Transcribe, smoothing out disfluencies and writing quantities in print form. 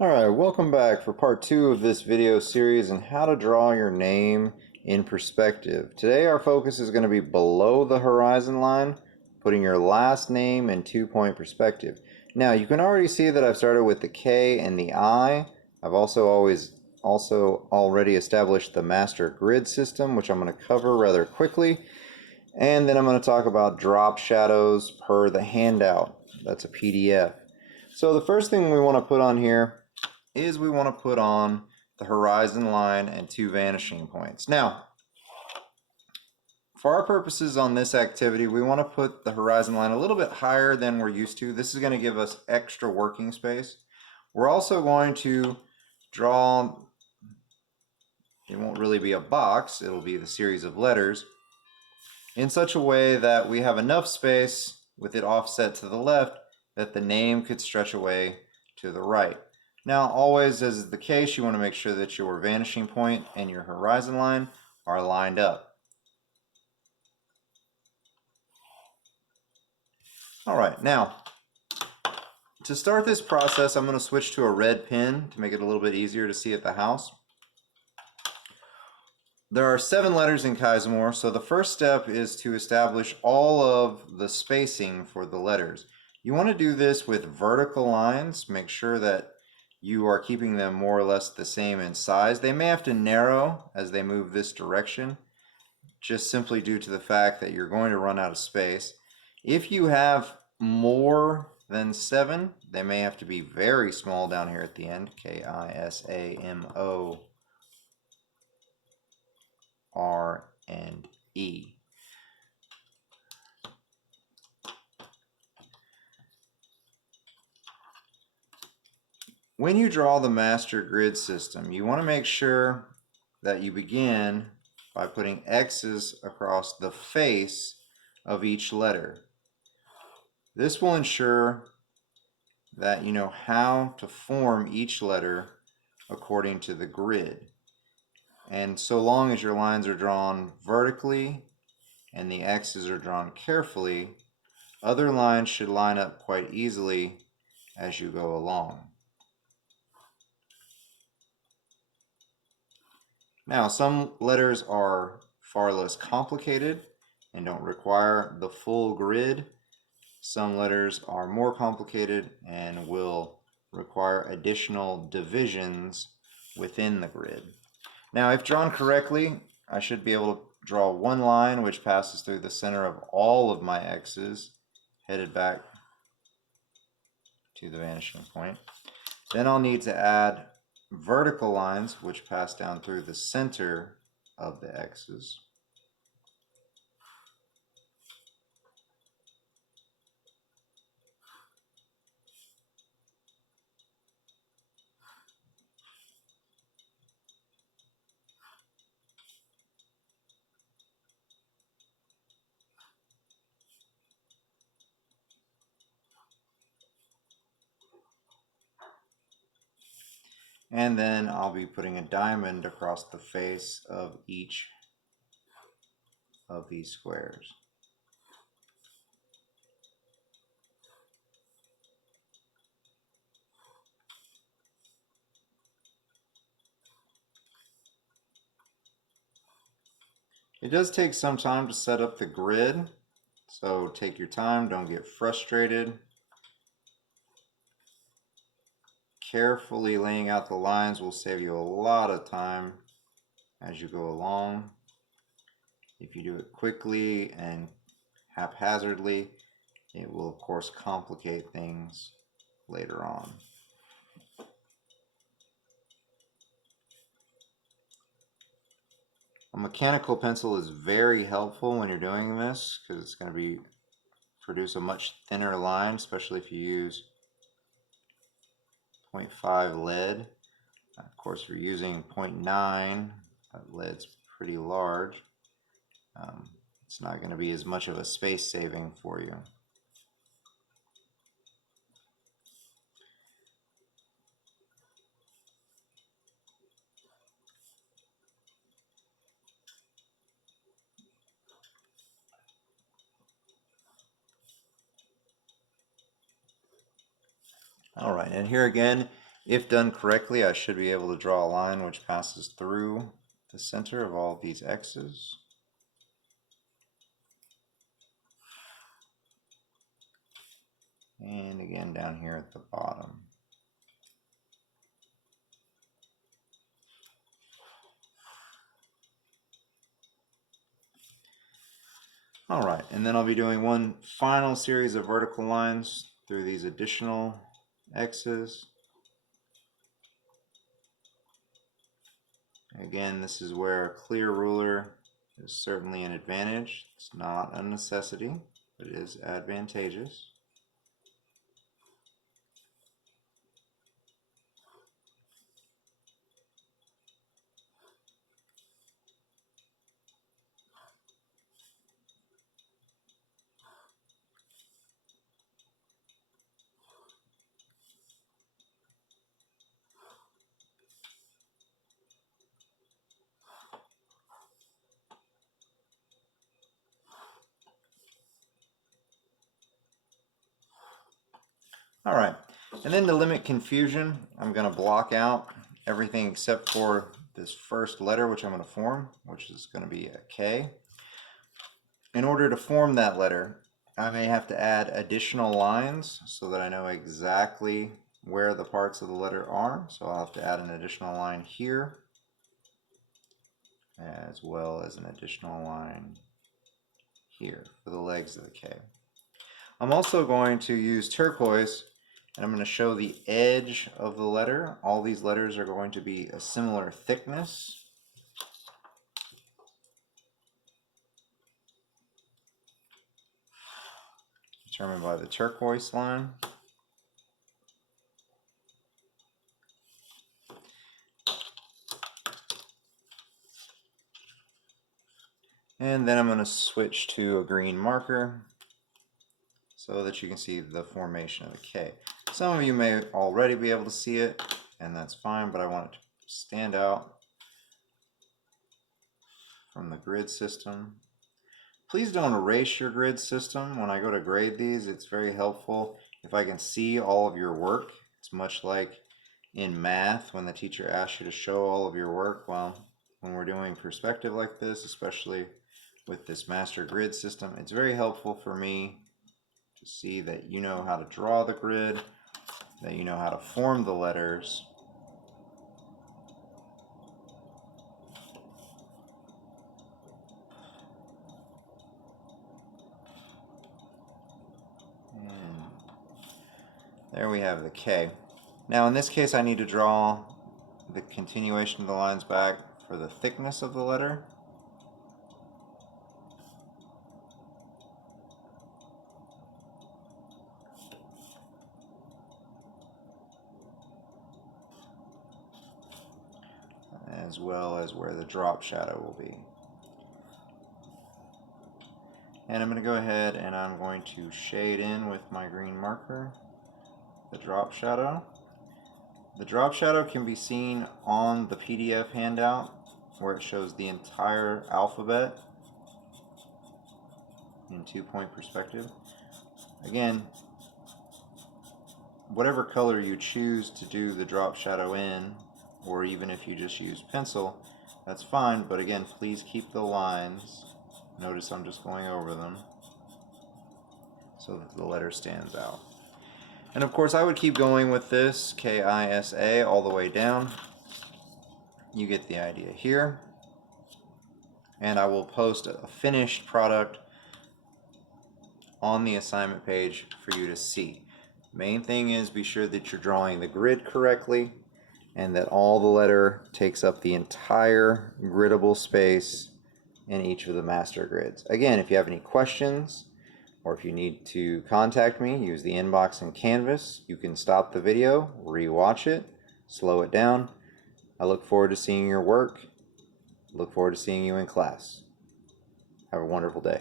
Alright, welcome back for part 2 of this video series on how to draw your name in perspective. Today our focus is going to be below the horizon line, putting your last name in 2-point perspective. Now you can already see that I've started with the K and the I. I've also already established the master grid system, which I'm going to cover rather quickly. And then I'm going to talk about drop shadows per the handout. That's a PDF. So the first thing we want to put on here is we want to put on the horizon line and 2 vanishing points. Now, for our purposes on this activity, we want to put the horizon line a little bit higher than we're used to. This is going to give us extra working space. We're also going to draw, it won't really be a box, it'll be the series of letters, in such a way that we have enough space with it offset to the left that the name could stretch away to the right. Now, always as is the case, you want to make sure that your vanishing point and your horizon line are lined up. All right, now, to start this process, I'm going to switch to a red pen to make it a little bit easier to see at the house. There are 7 letters in Kaisermore, so the first step is to establish all of the spacing for the letters. You want to do this with vertical lines. Make sure that you are keeping them more or less the same in size. They may have to narrow as they move this direction, just simply due to the fact that you're going to run out of space. If you have more than 7, they may have to be very small down here at the end. K-I-S-A-M-O R and E. When you draw the master grid system, you want to make sure that you begin by putting X's across the face of each letter. This will ensure that you know how to form each letter according to the grid. And so long as your lines are drawn vertically and the X's are drawn carefully, other lines should line up quite easily as you go along. Now, some letters are far less complicated and don't require the full grid. Some letters are more complicated and will require additional divisions within the grid. Now, if drawn correctly, I should be able to draw one line which passes through the center of all of my X's, headed back to the vanishing point. Then I'll need to add vertical lines which pass down through the center of the X's. And then I'll be putting a diamond across the face of each of these squares. It does take some time to set up the grid, so take your time, don't get frustrated. Carefully laying out the lines will save you a lot of time as you go along. If you do it quickly and haphazardly, it will of course complicate things later on. A mechanical pencil is very helpful when you're doing this because it's going to produce a much thinner line, especially if you use 0.5 lead. Of course, if you're using 0.9, that lead's pretty large. It's not going to be as much of a space saving for you. All right, and here again, If done correctly, I should be able to draw a line which passes through the center of all of these X's. And again down here at the bottom. All right, and then I'll be doing one final series of vertical lines through these additional X's. Again, this is where a clear ruler is certainly an advantage. It's not a necessity, but it is advantageous. All right, and then to limit confusion, I'm going to block out everything except for this first letter, which I'm going to form, which is going to be a K. In order to form that letter, I may have to add additional lines so that I know exactly where the parts of the letter are. So I'll have to add an additional line here, as well as an additional line here for the legs of the K. I'm also going to use turquoise, and I'm going to show the edge of the letter. All these letters are going to be a similar thickness. Determined by the turquoise line. And then I'm going to switch to a green marker so that you can see the formation of the K. Some of you may already be able to see it, and that's fine, but I want it to stand out from the grid system. Please don't erase your grid system. When I go to grade these, it's very helpful if I can see all of your work. It's much like in math when the teacher asks you to show all of your work. Well, when we're doing perspective like this, especially with this master grid system, it's very helpful for me to see that you know how to draw the grid, that you know how to form the letters. And there we have the K. Now in this case I need to draw the continuation of the lines back for the thickness of the letter. As well as where the drop shadow will be. And I'm going to go ahead and I'm going to shade in with my green marker the drop shadow. The drop shadow can be seen on the PDF handout where it shows the entire alphabet in 2-point perspective. Again, whatever color you choose to do the drop shadow in, or even if you just use pencil, that's fine, but again, please keep the lines. Notice I'm just going over them so that the letter stands out. And of course I would keep going with this, K-I-S-A, all the way down. You get the idea here. And I will post a finished product on the assignment page for you to see. Main thing is be sure that you're drawing the grid correctly and that all the letter takes up the entire griddable space in each of the master grids. Again, if you have any questions or if you need to contact me, use the inbox in Canvas. You can stop the video, re-watch it, slow it down. I look forward to seeing your work. Look forward to seeing you in class. Have a wonderful day.